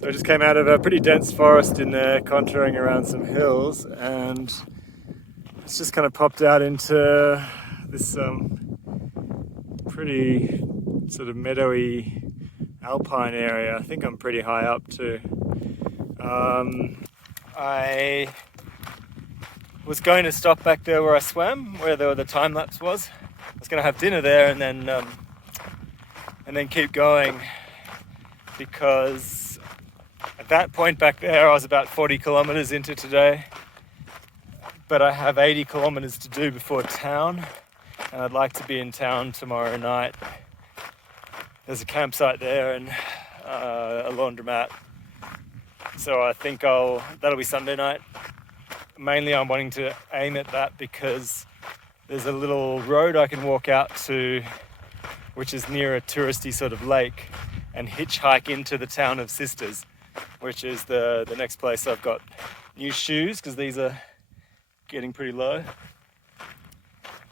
So I just came out of a pretty dense forest in there, contouring around some hills, and it's just kind of popped out into this pretty sort of meadowy alpine area. I think I'm pretty high up too. I was going to stop back there where I swam, where the time lapse was. I was going to have dinner there and then keep going, because at that point back there I was about 40 kilometers into today, but I have 80 kilometers to do before town, and I'd like to be in town tomorrow night. There's a campsite there and a laundromat, so I think that'll be Sunday night. Mainly I'm wanting to aim at that because there's a little road I can walk out to, which is near a touristy sort of lake, and hitchhike into the town of Sisters, which is the next place. I've got new shoes because these are getting pretty low.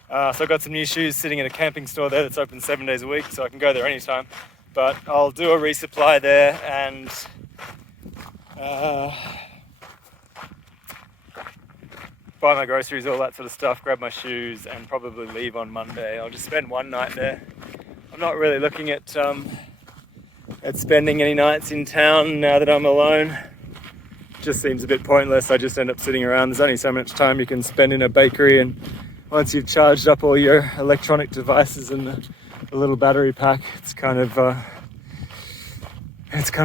So I've got some new shoes sitting in a camping store there that's open 7 days a week, so I can go there anytime. But I'll do a resupply there and buy my groceries, all that sort of stuff, grab my shoes, and probably leave on Monday. I'll just spend one night there. I'm not really looking at spending any nights in town now that I'm alone. It just seems a bit pointless. I just end up sitting around. There's only so much time you can spend in a bakery, and once you've charged up all your electronic devices and the little battery pack, it's kind of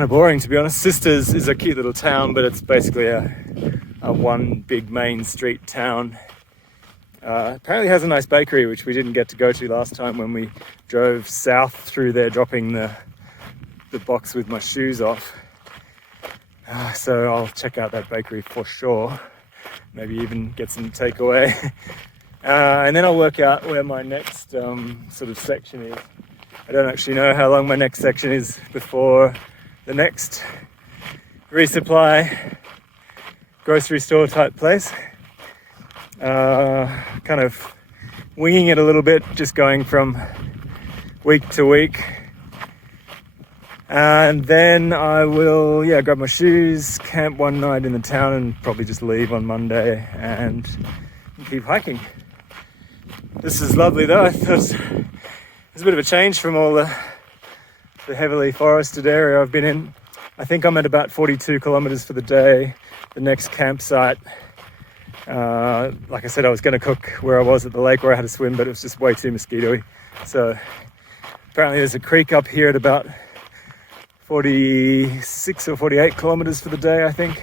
boring, to be honest. Sisters is a cute little town, but it's basically a one big main street town. Apparently has a nice bakery, which we didn't get to go to last time when we drove south through there, dropping the box with my shoes off. So I'll check out that bakery for sure. Maybe even get some takeaway. And then I'll work out where my next sort of section is. I don't actually know how long my next section is before the next resupply grocery store type place. Kind of winging it a little bit, just going from week to week. And then I will, grab my shoes, camp one night in the town, and probably just leave on Monday and keep hiking. This is lovely though. I thought it's a bit of a change from all the heavily forested area I've been in. I think I'm at about 42 kilometers for the day. The next campsite, like I said, I was going to cook where I was at the lake where I had to swim, but it was just way too mosquito-y. So apparently there's a creek up here at about 46 or 48 kilometers for the day, I think.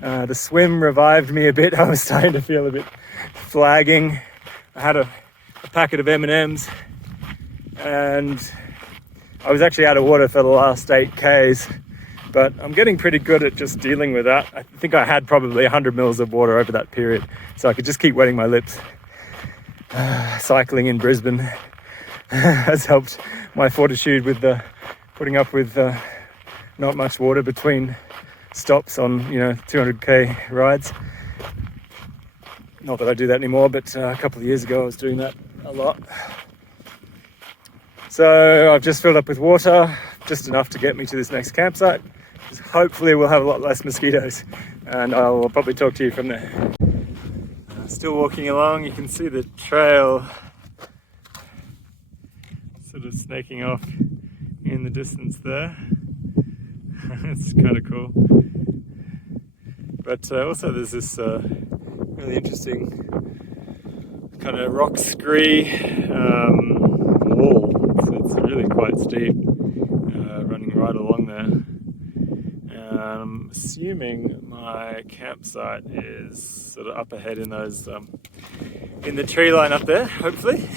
The swim revived me a bit. I was starting to feel a bit flagging. I had a packet of M&Ms, and I was actually out of water for the last 8 Ks, but I'm getting pretty good at just dealing with that. I think I had probably 100 mils of water over that period, so I could just keep wetting my lips. Cycling in Brisbane has helped my fortitude with putting up with not much water between stops on 200k rides. Not that I do that anymore, but a couple of years ago I was doing that a lot. So I've just filled up with water, just enough to get me to this next campsite. Hopefully we'll have a lot less mosquitoes, and I'll probably talk to you from there. Still walking along, you can see the trail sort of snaking off in the distance there. It's kind of cool. But also there's this really interesting kind of rock scree wall. It's really quite steep, running right along there. I'm assuming my campsite is sort of up ahead in those in the tree line up there, hopefully.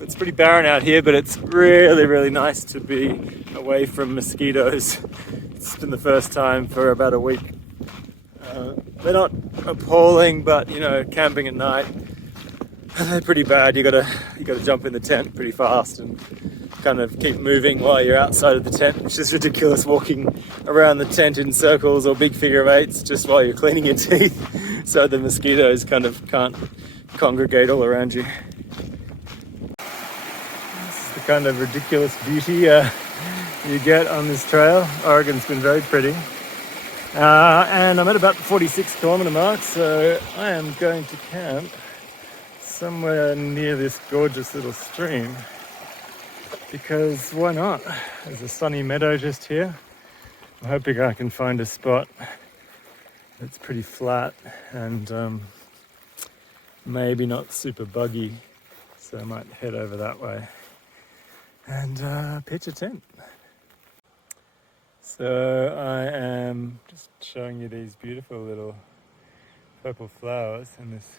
It's pretty barren out here, but it's really, really nice to be away from mosquitoes. It's been the first time for about a week. They're not appalling, but camping at night, they're pretty bad. You gotta jump in the tent pretty fast and kind of keep moving while you're outside of the tent, which is ridiculous, walking around the tent in circles or big figure of eights just while you're cleaning your teeth, so the mosquitoes kind of can't congregate all around you. This is the kind of ridiculous beauty you get on this trail. Oregon's been very pretty. And I'm at about the 46 kilometer mark, so I am going to camp somewhere near this gorgeous little stream, because why not? There's a sunny meadow just here. I'm hoping I can find a spot that's pretty flat and maybe not super buggy, so I might head over that way and pitch a tent. So I am just showing you these beautiful little purple flowers in this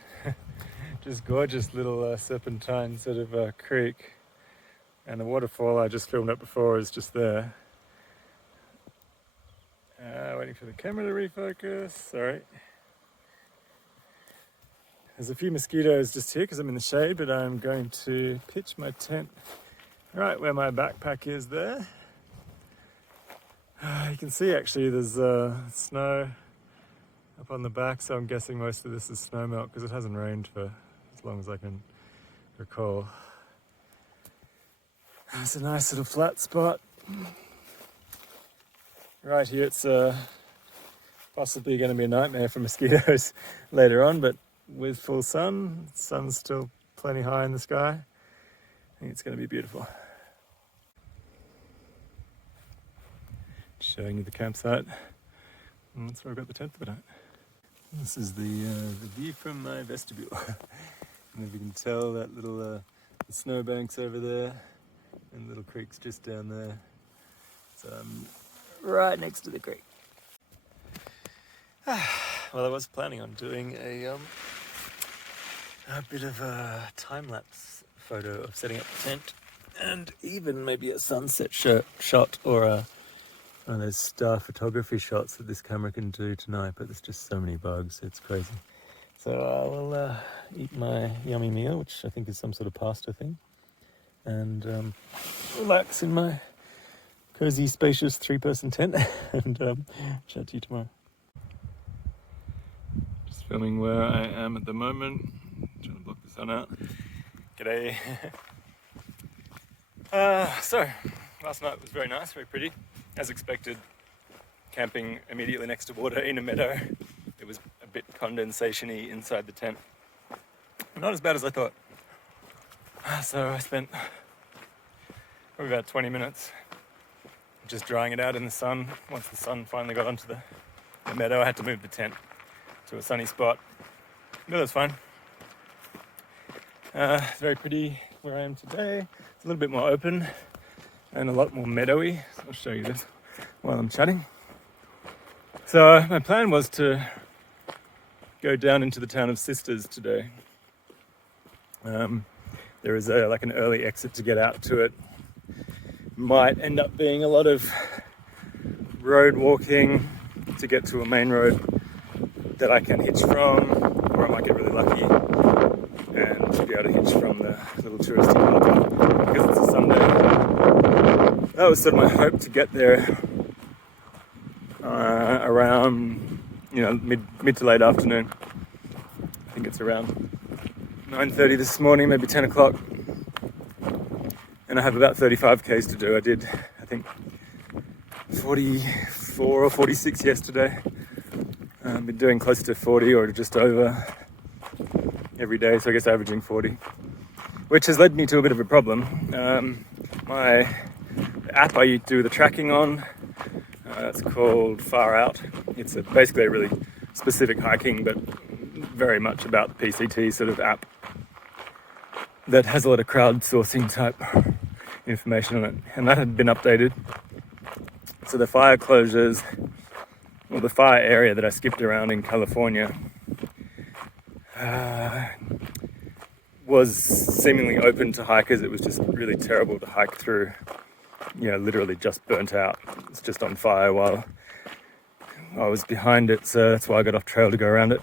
just gorgeous little serpentine sort of creek, and the waterfall I just filmed up before is just there. Waiting for the camera to refocus, sorry. There's a few mosquitoes just here because I'm in the shade, but I'm going to pitch my tent right where my backpack is there. You can see actually there's snow up on the back, so I'm guessing most of this is snow melt because it hasn't rained for as long as I can recall. It's a nice little flat spot. Right here it's possibly going to be a nightmare for mosquitoes later on, but with full sun, the sun's still plenty high in the sky. I think it's going to be beautiful. Showing you the campsite. And that's where I've got the tent for the night. This is the view from my vestibule. And if you can tell, that little the snowbanks over there and little creek's just down there. So I'm right next to the creek. Well, I was planning on doing a bit of a time-lapse photo of setting up the tent, and even maybe a sunset shot or one of those star photography shots that this camera can do tonight, but there's just so many bugs, it's crazy. So I will eat my yummy meal, which I think is some sort of pasta thing, and relax in my cozy, spacious 3-person tent, and chat to you tomorrow. Just filming where I am at the moment, trying to block the sun out. G'day. So, last night was very nice, very pretty. As expected, camping immediately next to water in a meadow. It was a bit condensation-y inside the tent. Not as bad as I thought. So I spent probably about 20 minutes just drying it out in the sun. Once the sun finally got onto the meadow, I had to move the tent to a sunny spot. But that's fine. It's very pretty where I am today. It's a little bit more open and a lot more meadowy. So I'll show you this while I'm chatting. So my plan was to go down into the town of Sisters today. There is like an early exit to get out to it. Might end up being a lot of road walking to get to a main road that I can hitch from, or I might get really lucky and be able to hitch from the little touristy part because it's a Sunday. That was sort of my hope, to get there around, mid to late afternoon. I think it's around 9:30 this morning, maybe 10 o'clock. And I have about 35 Ks to do. I did, I think, 44 or 46 yesterday. I've been doing close to 40 or just over every day, so I guess averaging 40. Which has led me to a bit of a problem. My app I do the tracking on, it's called Far Out. It's basically a really specific hiking, but very much about the PCT sort of app that has a lot of crowdsourcing type information on it, and that had been updated. So the fire closures, well, the fire area that I skipped around in California was seemingly open to hikers. It was just really terrible to hike through, literally just burnt out. It's just on fire while I was behind it, so that's why I got off trail to go around it.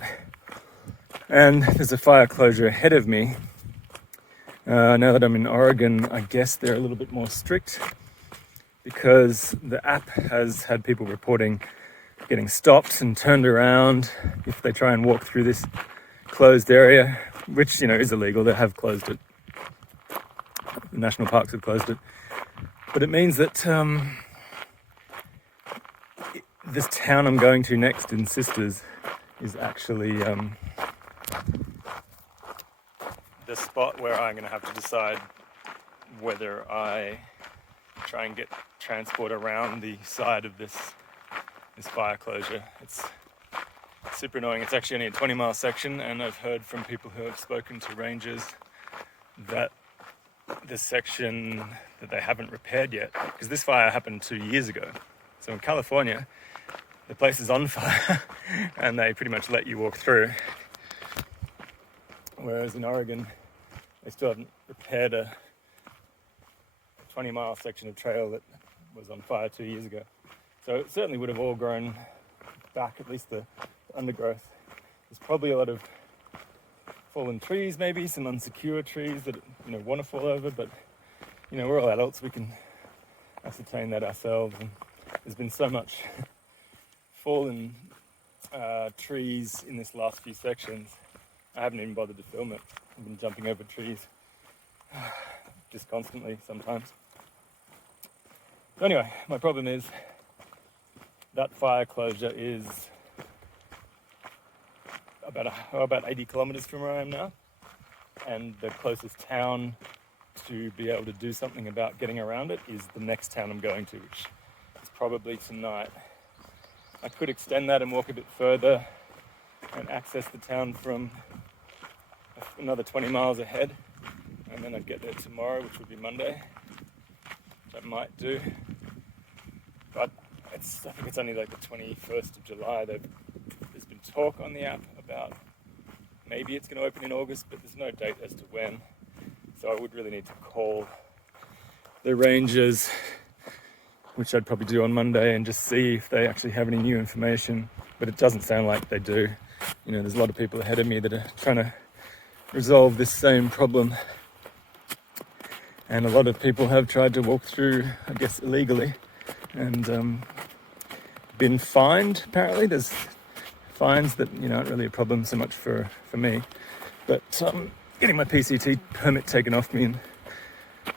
And there's a fire closure ahead of me. Now that I'm in Oregon, I guess they're a little bit more strict, because the app has had people reporting getting stopped and turned around if they try and walk through this closed area, which, is illegal. They have closed it. The national parks have closed it. But it means that this town I'm going to next in Sisters is actually the spot where I'm going to have to decide whether I try and get transport around the side of this fire closure. It's super annoying. It's actually only a 20-mile section, and I've heard from people who have spoken to rangers that this section that they haven't repaired yet, because this fire happened 2 years ago. So in California, the place is on fire and they pretty much let you walk through. Whereas in Oregon, they still haven't repaired a 20-mile section of trail that was on fire 2 years ago. So it certainly would have all grown back, at least the undergrowth. There's probably a lot of fallen trees, maybe some unsecure trees that want to fall over, but we're all adults, we can ascertain that ourselves. And there's been so much fallen trees in this last few sections, I haven't even bothered to film it. I've been jumping over trees just constantly sometimes. So anyway, my problem is that fire closure is about 80 kilometers from where I am now, and the closest town to be able to do something about getting around it is the next town I'm going to, which is probably tonight. I could extend that and walk a bit further and access the town from another 20 miles ahead, and then I'd get there tomorrow, which would be Monday, which I might do. But I think it's only like the 21st of July. There's been talk on the app about maybe it's going to open in August, but there's no date as to when. So I would really need to call the rangers, which I'd probably do on Monday, and just see if they actually have any new information. But it doesn't sound like they do. There's a lot of people ahead of me that are trying to resolve this same problem. And a lot of people have tried to walk through, I guess, illegally, and been fined, apparently. There's fines that, aren't really a problem so much for me. But getting my PCT permit taken off me and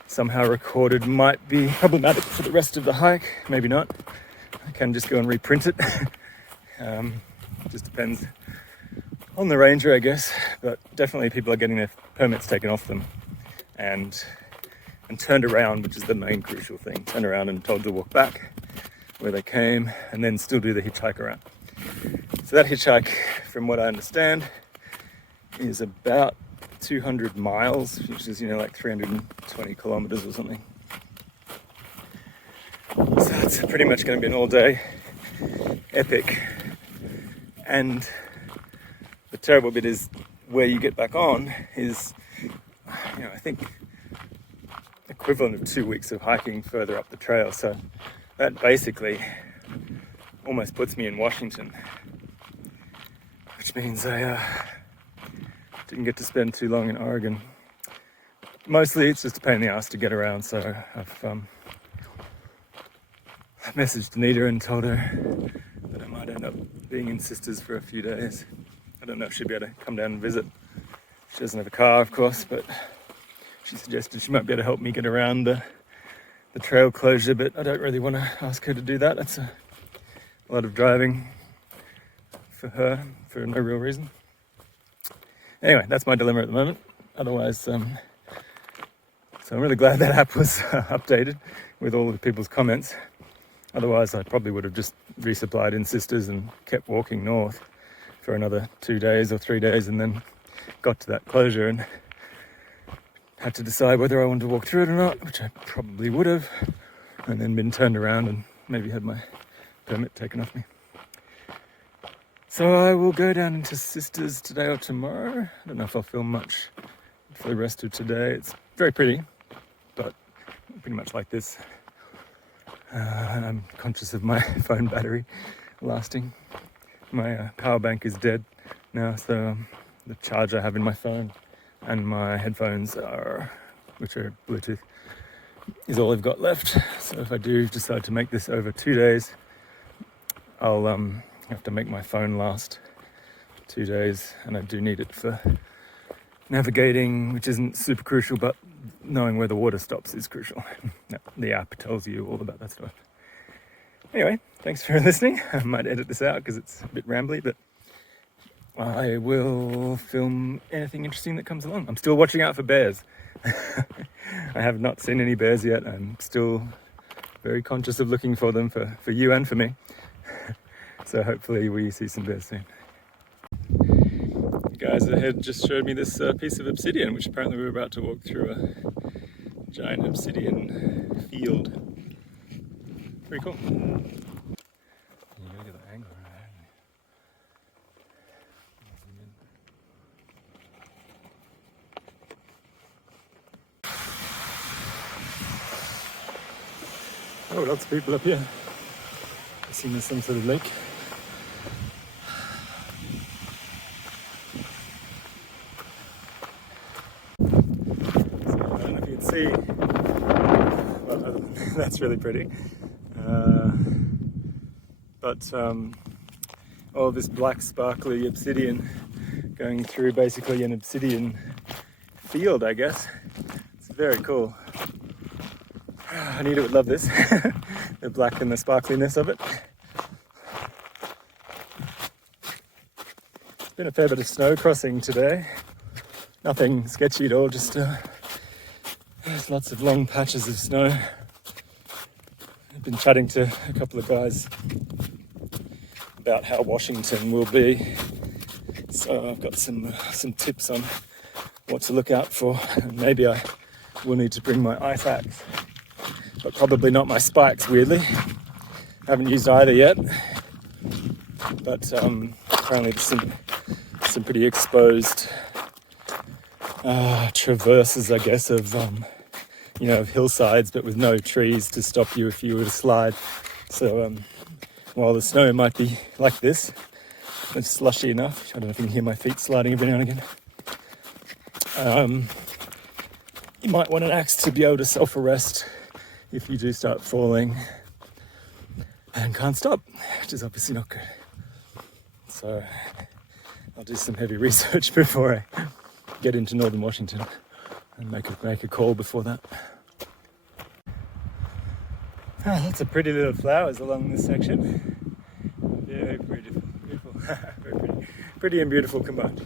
somehow recorded might be problematic for the rest of the hike. Maybe not. I can just go and reprint it. Just depends on the ranger, I guess. But definitely people are getting their permits taken off them and turned around, which is the main crucial thing. Turned around and told to walk back where they came, and then still do the hitchhike around. So that hitchhike, from what I understand, is about 200 miles, which is, like 320 kilometers or something. So that's pretty much going to be an all-day epic. And the terrible bit is where you get back on is, I think equivalent of 2 weeks of hiking further up the trail. So that basically almost puts me in Washington, which means I didn't get to spend too long in Oregon. Mostly it's just a pain in the ass to get around, so I've messaged Anita and told her that I might end up being in Sisters for a few days. I don't know if she'll be able to come down and visit. She doesn't have a car, of course, but she suggested she might be able to help me get around the trail closure, but I don't really want to ask her to do that. That's a lot of driving for her for no real reason. Anyway, that's my dilemma at the moment. Otherwise, so I'm really glad that app was updated with all of the people's comments. Otherwise, I probably would have just resupplied in Sisters and kept walking north for another 2 days or 3 days, and then got to that closure and had to decide whether I wanted to walk through it or not, which I probably would have, and then been turned around and maybe had my permit taken off me. So I will go down into Sisters today or tomorrow. I don't know if I'll film much for the rest of today. It's very pretty, but pretty much like this. And I'm conscious of my phone battery lasting. My power bank is dead now, so the charge I have in my phone and my headphones which are Bluetooth, is all I've got left. So if I do decide to make this over 2 days, I'll have to make my phone last 2 days, and I do need it for navigating, which isn't super crucial, but knowing where the water stops is crucial. The app tells you all about that stuff. Anyway, thanks for listening. I might edit this out because it's a bit rambly, but I will film anything interesting that comes along. I'm still watching out for bears. I have not seen any bears yet. I'm still very conscious of looking for them for you and for me. So hopefully we see some bears soon. The guys ahead just showed me this piece of obsidian, which apparently we were about to walk through a giant obsidian field. Pretty cool. You gotta get the angle right. Oh, lots of people up here. I see there's some sort of lake. So I don't know if you can see. Well, that's really pretty. But all this black sparkly obsidian going through basically an obsidian field, I guess. It's very cool. Anita would love this, the black and the sparkliness of it. It's been a fair bit of snow crossing today. Nothing sketchy at all, just there's lots of long patches of snow. I've been chatting to a couple of guys about how Washington will be. So I've got some tips on what to look out for. And maybe I will need to bring my ice axe. But probably not my spikes, weirdly. I haven't used either yet. But apparently there's some pretty exposed traverses, I guess, of of hillsides, but with no trees to stop you if you were to slide. So while the snow might be like this, it's slushy enough. I don't know if you can hear my feet sliding every now and again. You might want an axe to be able to self-arrest if you do start falling and can't stop, which is obviously not good. So I'll do some heavy research before I get into northern Washington and make a call before that. Lots of pretty little flowers along this section. Very beautiful. Very pretty. Pretty and beautiful combined.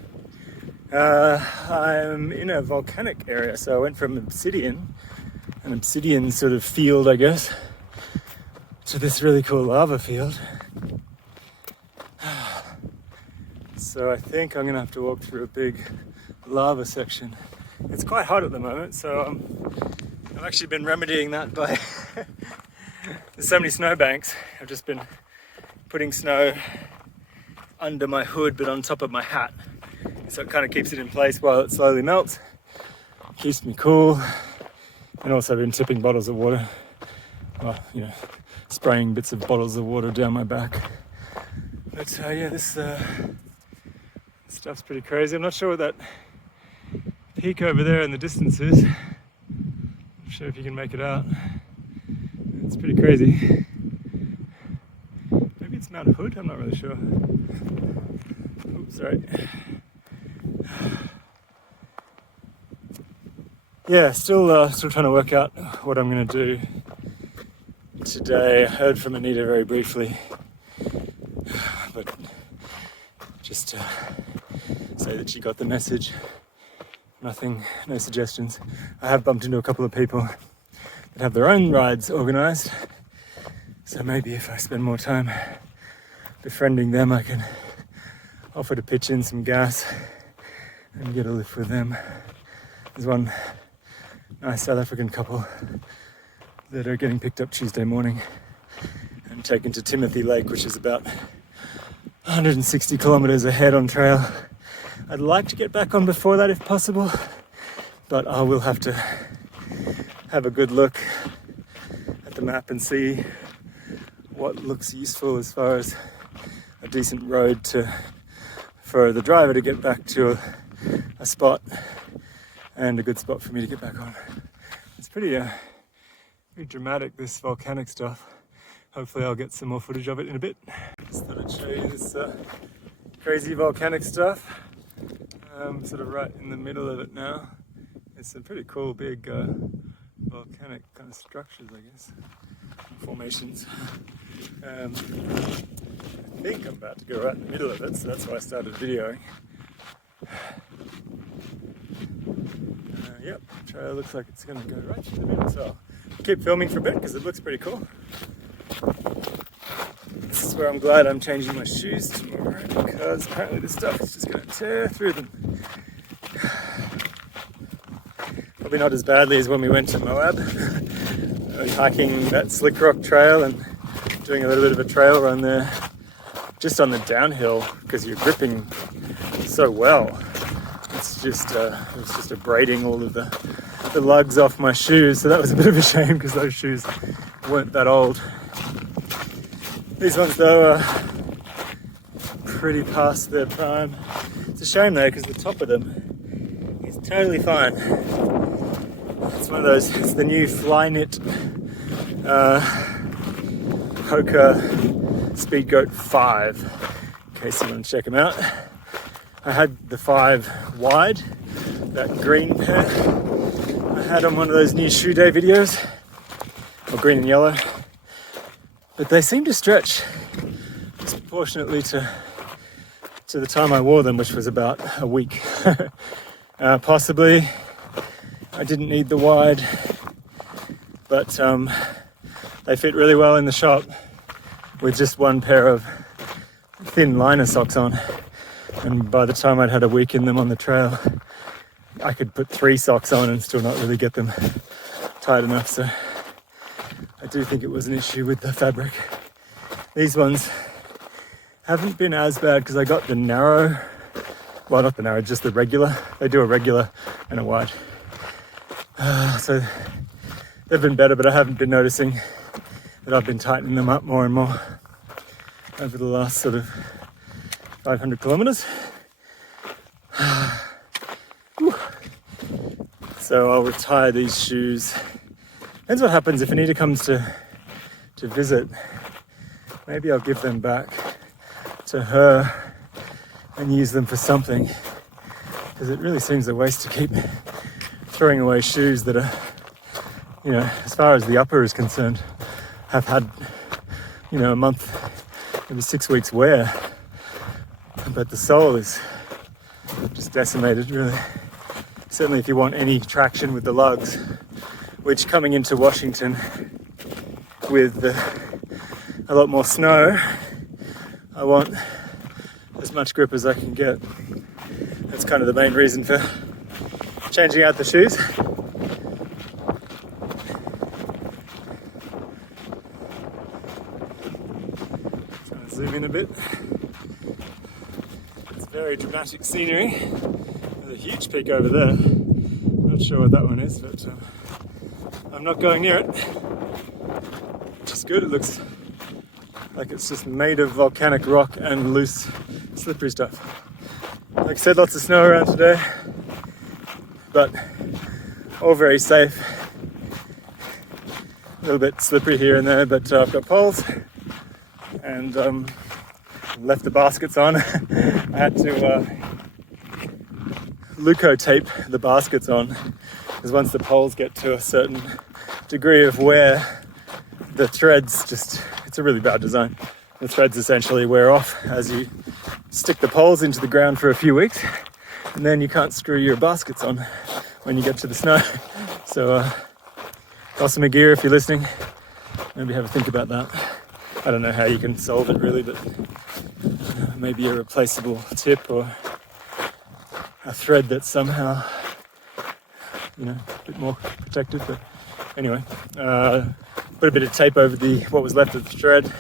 I'm in a volcanic area, so I went from an obsidian sort of field, I guess, to this really cool lava field. So I think I'm gonna have to walk through a big lava section. It's quite hot at the moment, so I've actually been remedying that by there's so many snowbanks. I've just been putting snow under my hood but on top of my hat, so it kind of keeps it in place while it slowly melts. Keeps me cool. And also I've been tipping bottles of water, spraying bits of bottles of water down my back. But yeah, this stuff's pretty crazy. I'm not sure what that peak over there in the distance is. I'm not sure if you can make it out. It's pretty crazy. Maybe it's Mount Hood, I'm not really sure. Oops, sorry. Yeah, still trying to work out what I'm going to do today. I heard from Anita very briefly, but just to say that she got the message. Nothing, no suggestions. I have bumped into a couple of people that have their own rides organised, so maybe if I spend more time befriending them, I can offer to pitch in some gas and get a lift with them. There's one nice South African couple that are getting picked up Tuesday morning and taken to Timothy Lake, which is about 160 kilometres ahead on trail. I'd like to get back on before that if possible, but I will have to have a good look at the map and see what looks useful as far as a decent road for the driver to get back to a spot and a good spot for me to get back on. It's pretty dramatic, this volcanic stuff. Hopefully I'll get some more footage of it in a bit. Just thought I'd show you this crazy volcanic stuff. Sort of right in the middle of it now. It's some pretty cool big volcanic kind of structures, I guess. formations. I think I'm about to go right in the middle of it, so that's why I started videoing. Yep, trail looks like it's going to go right through the middle, so I'll keep filming for a bit because it looks pretty cool. This is where I'm glad I'm changing my shoes tomorrow, because apparently this stuff is just going to tear through them. Probably not as badly as when we went to Moab. I was hiking that Slick Rock Trail and doing a little bit of a trail run there, just on the downhill, because you're gripping so well. It's just abrading all of the lugs off my shoes, so that was a bit of a shame because those shoes weren't that old. These ones though are pretty past their prime. It's a shame though because the top of them is totally fine. It's one of those, it's the new Flyknit Hoka Speedgoat 5, in case you want to check them out. I had the 5 wide, that green pair I had on one of those new shoe day videos, or green and yellow, but they seem to stretch disproportionately to the time I wore them, which was about a week. Possibly I didn't need the wide, but they fit really well in the shop with just one pair of thin liner socks on. And by the time I'd had a week in them on the trail, I could put 3 socks on and still not really get them tight enough. So I do think it was an issue with the fabric. These ones haven't been as bad because I got the narrow, well, not the narrow, just the regular. They do a regular and a wide. So they've been better, but I haven't been noticing that I've been tightening them up more and more over the last sort of 500 kilometers. So I'll retire these shoes. Depends what happens if Anita comes to visit. Maybe I'll give them back to her and use them for something, because it really seems a waste to keep throwing away shoes that are, you know, as far as the upper is concerned, have had, you know, a month, maybe 6 weeks wear. But the sole is just decimated, really. Certainly if you want any traction with the lugs, which coming into Washington with a lot more snow, I want as much grip as I can get. That's kind of the main reason for changing out the shoes. Just going to zoom in a bit. Very dramatic scenery. There's a huge peak over there. Not sure what that one is, but I'm not going near it. Which is good. It looks like it's just made of volcanic rock and loose, slippery stuff. Like I said, lots of snow around today, but all very safe. A little bit slippery here and there, but I've got poles and left the baskets on. I had to Luco tape the baskets on, because once the poles get to a certain degree of wear, the threads just, it's a really bad design. The threads essentially wear off as you stick the poles into the ground for a few weeks, and then you can't screw your baskets on when you get to the snow. So Costa McGear, if you're listening, maybe have a think about that. I don't know how you can solve it really, but maybe a replaceable tip or a thread that's somehow, you know, a bit more protected. But anyway, put a bit of tape over what was left of the thread,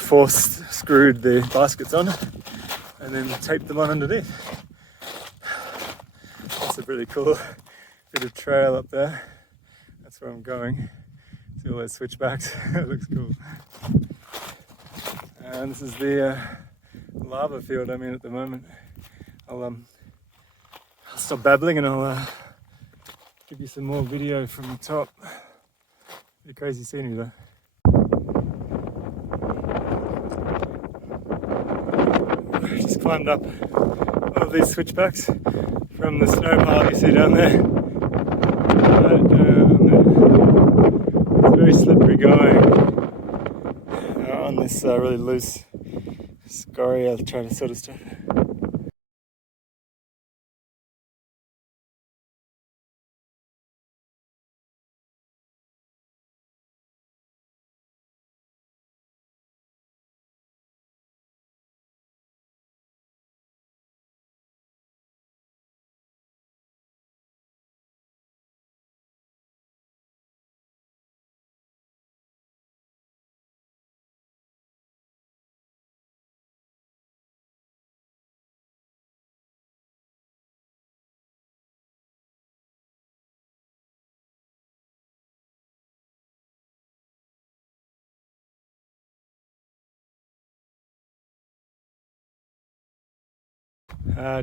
force screwed the baskets on, and then taped them on underneath. That's a really cool bit of trail up there. That's where I'm going. See all those switchbacks. It looks cool. And this is the lava field I'm in at the moment. I'll stop babbling and I'll give you some more video from the top. Pretty crazy scenery though. I just climbed up one of these switchbacks from the snow pile you see down there. Right down there. It's very slippery going. really loose scoria trying to sort of stuff.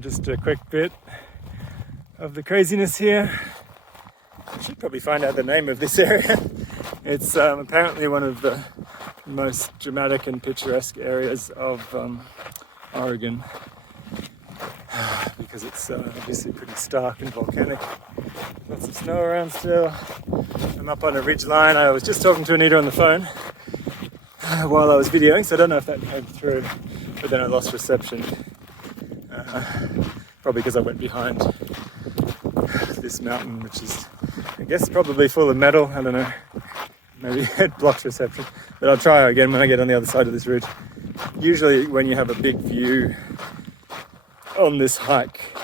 Just a quick bit of the craziness here. I should probably find out the name of this area. It's apparently one of the most dramatic and picturesque areas of Oregon because it's obviously pretty stark and volcanic. Lots of snow around still. I'm up on a ridge line. I was just talking to Anita on the phone while I was videoing, so I don't know if that came through, but then I lost reception. Probably because I went behind this mountain, which is, I guess, probably full of metal. I don't know. Maybe it blocks reception. But I'll try again when I get on the other side of this ridge. Usually when you have a big view on this hike,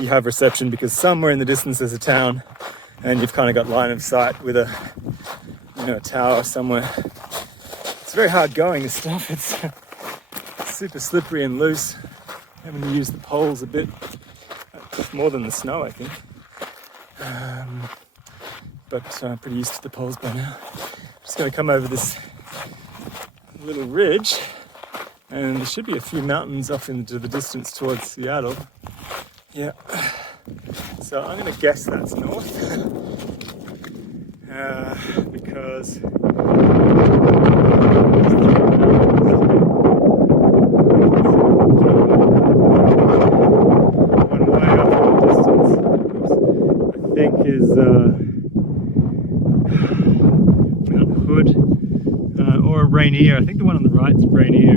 you have reception because somewhere in the distance there's a town and you've kind of got line of sight with a, a tower somewhere. It's very hard going, this stuff. It's super slippery and loose. Having to use the poles a bit, more than the snow, I think. But I'm pretty used to the poles by now. Just going to come over this little ridge, and there should be a few mountains off into the distance towards Seattle. Yeah. So I'm going to guess that's north, because is Mount Hood or Rainier. I think the one on the right is Rainier.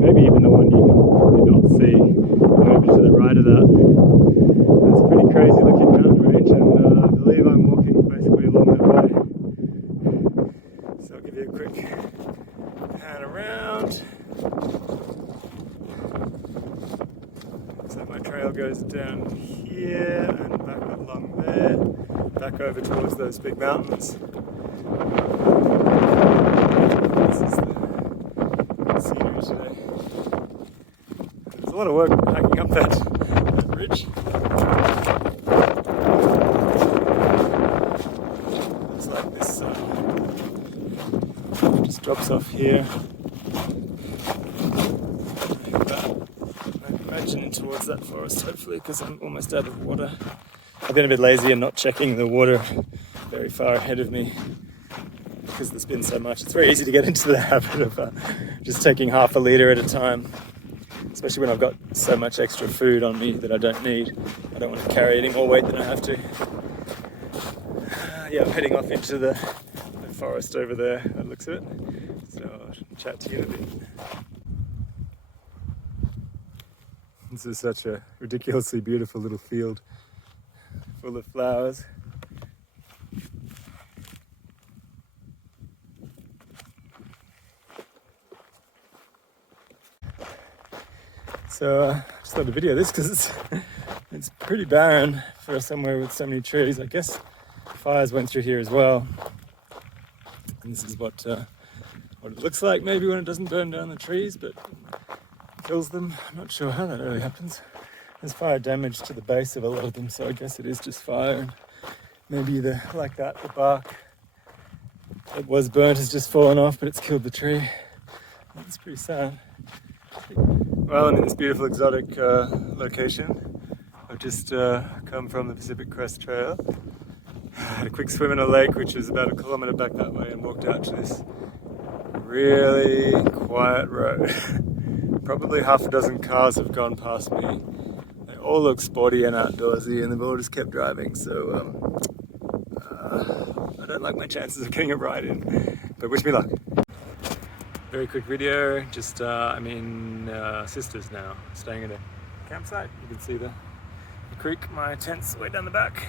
Maybe even the one you can probably not see maybe to the right of that. It's a pretty crazy looking mountain range, and I believe I'm walking basically along that way. So I'll give you a quick pan around. So my trail goes down here and back along there, back over towards those big mountains. This is the scenery today. There's a lot of work hiking up that ridge. Looks like this just drops off here. Towards that forest, hopefully, because I'm almost out of water. I've been a bit lazy and not checking the water very far ahead of me because there's been so much. It's very easy to get into the habit of just taking half a litre at a time, especially when I've got so much extra food on me that I don't need. I don't want to carry any more weight than I have to. Yeah, I'm heading off into the forest over there, that looks of it. So I'll chat to you in a bit. This is such a ridiculously beautiful little field full of flowers. So I just thought to video this because it's pretty barren for somewhere with so many trees. I guess fires went through here as well. And this is what it looks like maybe when it doesn't burn down the trees, but kills them. I'm not sure how that really happens. There's fire damage to the base of a lot of them, so I guess it is just fire. And maybe the bark that was burnt has just fallen off, but it's killed the tree. It's pretty sad. Well, I'm in this beautiful exotic location. I've just come from the Pacific Crest Trail. Had a quick swim in a lake, which is about 1 kilometre back that way, and walked out to this really quiet road. Probably half a dozen cars have gone past me. They all look sporty and outdoorsy, and they've all just kept driving, so I don't like my chances of getting a ride in, but wish me luck. Very quick video, just I'm in Sisters now, staying at a campsite. You can see the creek, my tent's way down the back.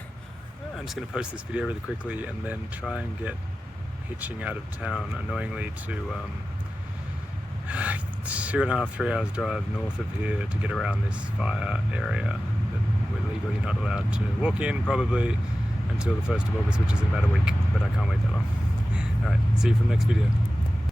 I'm just going to post this video really quickly and then try and get hitching out of town, annoyingly, to 2.5, 3 hours drive north of here to get around this fire area that we're legally not allowed to walk in, probably until the 1st of August, which is in about a week, but I can't wait that long. Alright, see you from the next video.